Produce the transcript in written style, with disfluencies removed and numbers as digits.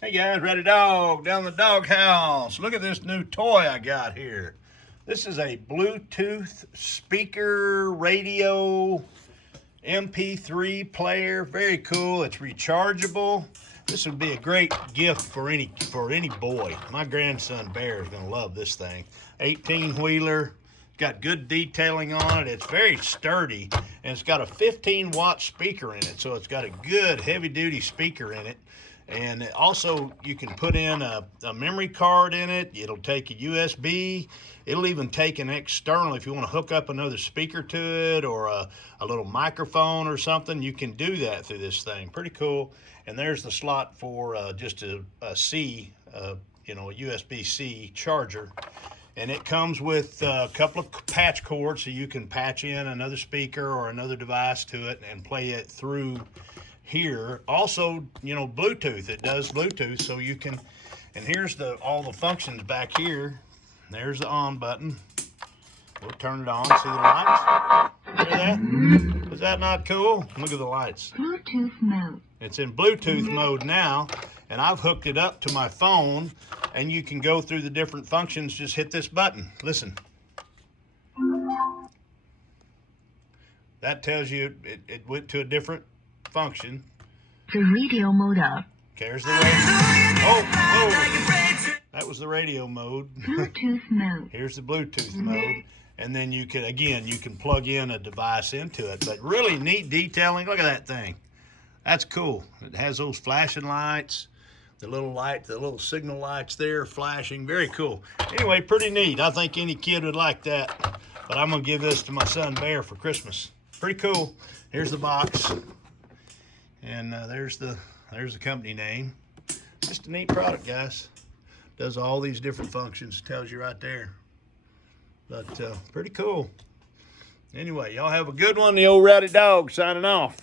Hey guys, Ratty Dog down the doghouse. Look at this new toy I got here. This is a Bluetooth speaker radio MP3 player. Very cool. It's rechargeable. This would be a great gift for any boy. My grandson Bear is gonna love this thing. 18-wheeler. Got good detailing on it. It's very sturdy, and it's got a 15-watt speaker in it, so it's got a good heavy-duty speaker in it. And also, you can put in a memory card in it. It'll take a USB. It'll even take an external if you want to hook up another speaker to it, or a little microphone or something. You can do that through this thing. Pretty cool. And there's the slot for just a C, a USB-C charger. And it comes with a couple of patch cords, so you can patch in another speaker or another device to it and play it through here. Also, Bluetooth. It does Bluetooth, so you can. And here's all the functions back here. There's the on button. We'll turn it on. See the lights? Hear that? Is that not cool? Look at the lights. Bluetooth mode. It's in Bluetooth mode now, and I've hooked it up to my phone, and you can go through the different functions. Just hit this button. Listen. That tells you it went to a different function. The radio mode up. There's the radio. Oh, that was the radio mode. Bluetooth mode. Here's the Bluetooth mode. And then you can plug in a device into it. But really neat detailing. Look at that thing. That's cool. It has those flashing lights, the little signal lights there flashing. Very cool. Anyway, pretty neat. I think any kid would like that. But I'm going to give this to my son Bear for Christmas. Pretty cool. Here's the box. And there's the company name. Just a neat product, guys. Does all these different functions. Tells you right there. But pretty cool. Anyway, y'all have a good one. The old Ratty Dog signing off.